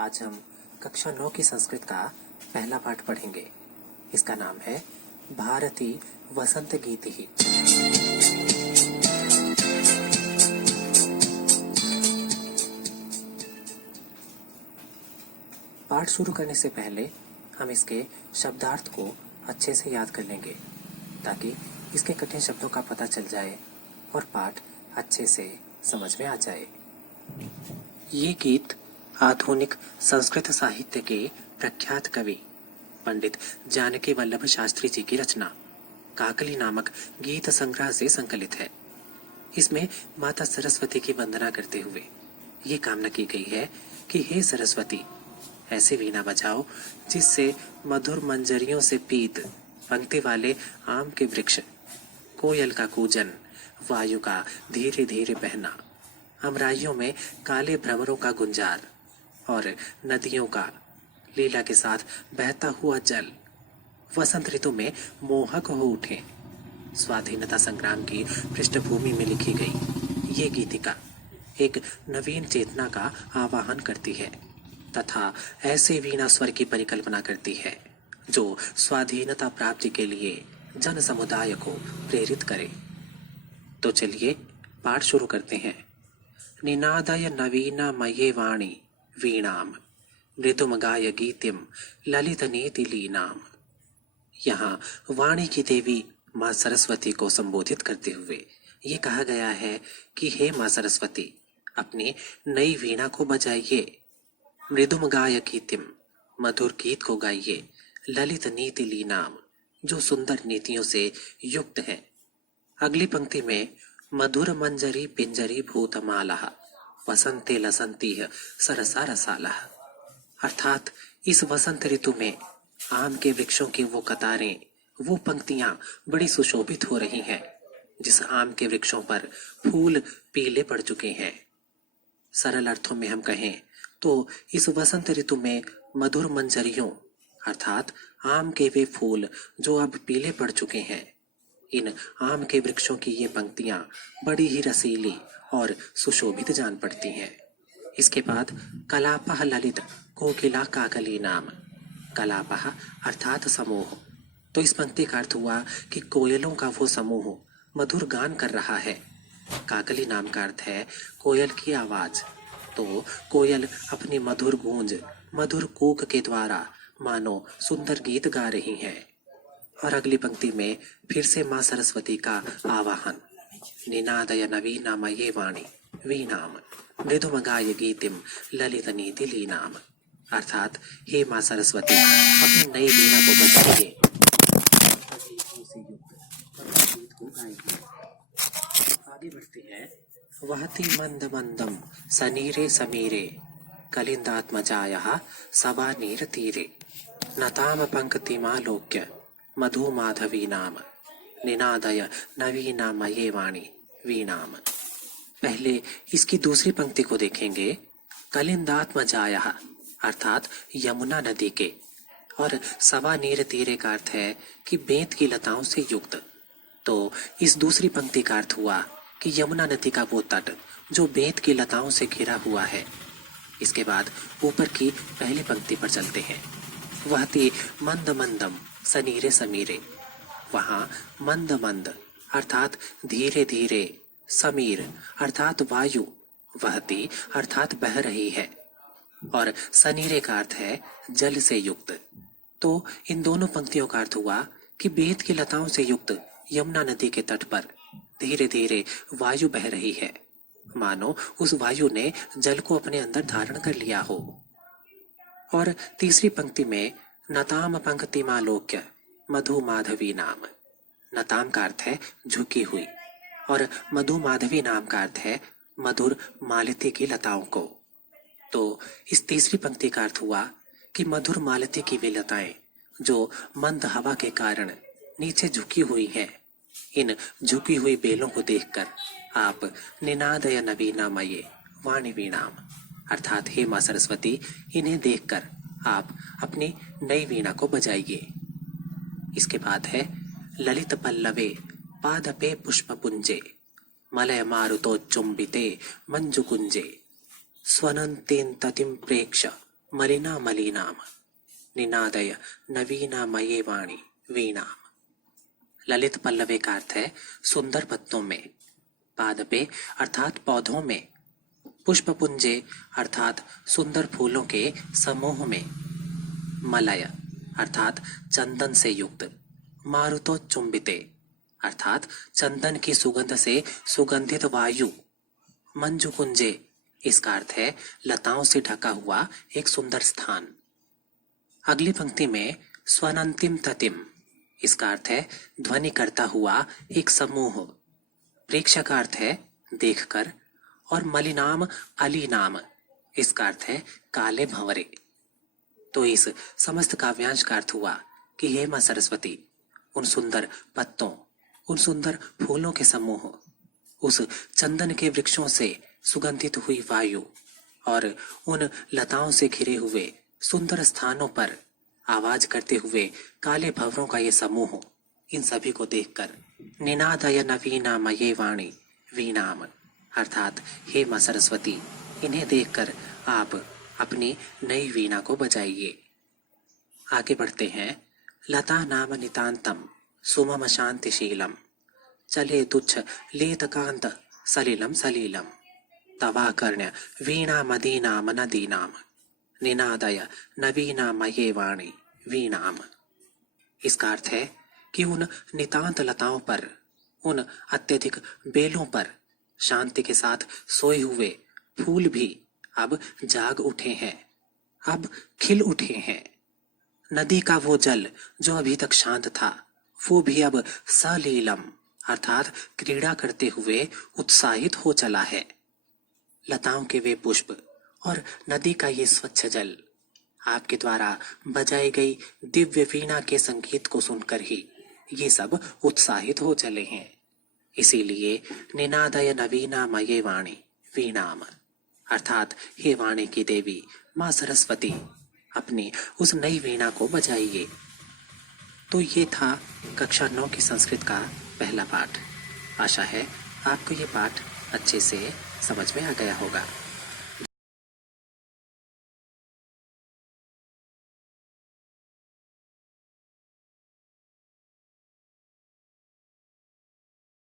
आज हम कक्षा 9 की संस्कृत का पहला पाठ पढ़ेंगे। इसका नाम है भारती वसंत गीति ही। पाठ शुरू करने से पहले हम इसके शब्दार्थ को अच्छे से याद कर लेंगे ताकि इसके कठिन शब्दों का पता चल जाए और पाठ अच्छे से समझ में आ जाए। ये गीत आधुनिक संस्कृत साहित्य के प्रख्यात कवि पंडित जानकी वल्लभ शास्त्री जी की रचना काकली नामक गीत संग्रह से संकलित है। इसमें माता सरस्वती की वंदना करते हुए ये कामना की गई है कि हे सरस्वती, ऐसे वीणा बजाओ जिससे मधुर मंजरियों से पीत पंक्ति वाले आम के वृक्ष, कोयल का कूजन, वायु का धीरे धीरे बहना, अमराइयों में काले भ्रमरों का गुंजार और नदियों का लीला के साथ बहता हुआ जल वसंत ऋतु में मोहक हो उठे। स्वाधीनता संग्राम की पृष्ठभूमि में लिखी गई ये गीतिका एक नवीन चेतना का आवाहन करती है तथा ऐसे वीणा स्वर की परिकल्पना करती है जो स्वाधीनता प्राप्ति के लिए जन समुदाय को प्रेरित करे। तो चलिए पाठ शुरू करते हैं। निनादय नवीना मये वाणी वीणाम मृदुमगाय गीतिम ललित नीति लीनाम। यहाँ वाणी की देवी माँ सरस्वती को संबोधित करते हुए ये कहा गया है कि हे माँ सरस्वती, अपनी नई वीणा को बजाइए, मृदुमगाय गीतिम मधुर गीत को गाइए, ललित नीति लीनाम जो सुंदर नीतियों से युक्त है। अगली पंक्ति में मधुर मंजरी पिंजरी भूतमाला वसंते लसंती सरसा रसाला, अर्थात इस वसंत ऋतु में आम के वृक्षों की वो कतारें, वो पंक्तियां बड़ी सुशोभित हो रही हैं जिस आम के वृक्षों पर फूल पीले पड़ चुके हैं। सरल अर्थों में हम कहें तो इस वसंत ऋतु में मधुर मंजरियों अर्थात आम के वे फूल जो अब पीले पड़ चुके हैं, इन आम के वृक्षों की ये पंक्तियां बड़ी ही रसीली और सुशोभित जान पड़ती हैं। इसके बाद कलापह ललित कोकिला काकली नाम, कलापह अर्थात समूह। तो इस पंक्ति का अर्थ हुआ कि कोयलों का वो समूह मधुर गान कर रहा है। काकली नाम का अर्थ है कोयल की आवाज। तो कोयल अपनी मधुर गूंज, मधुर कूक के द्वारा मानो सुंदर गीत गा रही हैं। और अगली पंक्ति में फिर से माँ सरस्वती का आवाहन, निनादय नवीना मये वाणी वीणाम मृदुमगाय गीतिम ललित नीति लीनाम, अर्थात हे माँ सरस्वती, अपनी नई वीणा को बजाइए, आगे बढ़ते हैं। वहति मंद मंदम सनीरे समीरे कलिंदात्मजायः सबा नीर तीरे नताम पंक्तिमालोक्य मधु माधवी नाम निनादय नवीना मये वाणी वीणाम। पहले इसकी दूसरी पंक्ति को देखेंगे। कलिंदात्मजायः अर्थात यमुना नदी के, और सवा नीर तीरे का अर्थ है कि बेंत की लताओं से युक्त। तो इस दूसरी पंक्ति का अर्थ हुआ कि यमुना नदी का वो तट जो बेंत की लताओं से घिरा हुआ है। इसके बाद ऊपर की पहली पंक्ति पर चलते हैं। वहति मंद मंदम सनीरे समीरे, वहां मंद मंद अर्थात धीरे धीरे, समीर अर्थात वायु, वहती अर्थात बह रही है, और सनीरे का अर्थ है जल से युक्त। तो इन दोनों पंक्तियों का अर्थ हुआ कि बेंत की लताओं से युक्त यमुना नदी के तट पर धीरे धीरे वायु बह रही है, मानो उस वायु ने जल को अपने अंदर धारण कर लिया हो। और तीसरी पंक्ति में नताम पंक्ति मालोक्य मधु माधवी नाम, नताम का अर्थ है झुकी हुई, और मधु माधवी नाम का अर्थ है मधुर मालती की लताओं को। तो इस तीसरी पंक्ति का अर्थ हुआ कि मधुर मालती की वे लताएं जो मंद हवा के कारण नीचे झुकी हुई हैं, इन झुकी हुई बेलों को देखकर आप निनादय नवीना मये वाणी वीणाम, अर्थात हे माँ सरस्वती, इन्हें देखकर आप अपनी नई वीणा को बजाइए। इसके बाद है ललित पल्लवे पादपे पुष्पपुंजे मलय मारुतोच्चुंबिते मंजुकुंजे स्वनंतेन ततिम प्रेक्ष मलिना मलिनाम निनादय नवीना मये वाणी वीणाम। ललित पल्लवी का अर्थ है सुंदर पत्तों में, पादपे अर्थात पौधों में, पुष्पपुंजे अर्थात सुंदर फूलों के समूह में, मलय अर्थात चंदन से युक्त, मारुतोच्चुंबिते अर्थात चंदन की सुगंध से सुगंधित वायु, मंजुकुंजे इसका अर्थ है लताओं से ढका हुआ एक सुंदर स्थान। अगली पंक्ति में स्वनंतिम ततिम इसका अर्थ है ध्वनि करता हुआ एक समूह। प्रेक्ष्य का अर्थ है देखकर, और मलिनाम अलीनाम इसका अर्थ है काले भंवरे। तो इस समस्त काव्यांश का अर्थ हुआ कि हे मां सरस्वती, उन सुंदर पत्तों, उन सुंदर फूलों के समूह, उस चंदन के वृक्षों से सुगंधित हुई वायु और उन लताओं से घिरे हुए सुंदर स्थानों पर आवाज करते हुए काले भंवरों का ये समूह, इन सभी को देखकर निनादय नवीना मये वाणी वीणाम अर्थात हे मां सरस्वती, इन्हें देखकर आप अपनी नई वीणा को बजाइए। आगे बढ़ते हैं। लता नाम नितांतम सुमम शांतिशीलम चले तुच्छ लेतकांत सलिलम सलीलम तवाकर्ण्य वीणा मदीनाम नदीनाम निनादय नवीना मये वाणी वीणाम। इसका अर्थ है कि उन नितांत लताओं पर, उन अत्यधिक बेलों पर शांति के साथ सोए हुए फूल भी अब जाग उठे हैं, अब खिल उठे हैं। नदी का वो जल जो अभी तक शांत था, वो भी अब सलीलम अर्थात क्रीड़ा करते हुए उत्साहित हो चला है। लताओं के वे पुष्प और नदी का ये स्वच्छ जल आपके द्वारा बजाई गई दिव्य वीणा के संगीत को सुनकर ही ये सब उत्साहित हो चले हैं। इसीलिए निनादय नवीना मये वाणी वीणाम अर्थात हे वाणी की देवी मां सरस्वती, अपनी उस नई वीणा को बजाइए। तो ये था कक्षा 9 की संस्कृत का पहला पाठ। आशा है आपको ये पाठ अच्छे से समझ में आ गया होगा।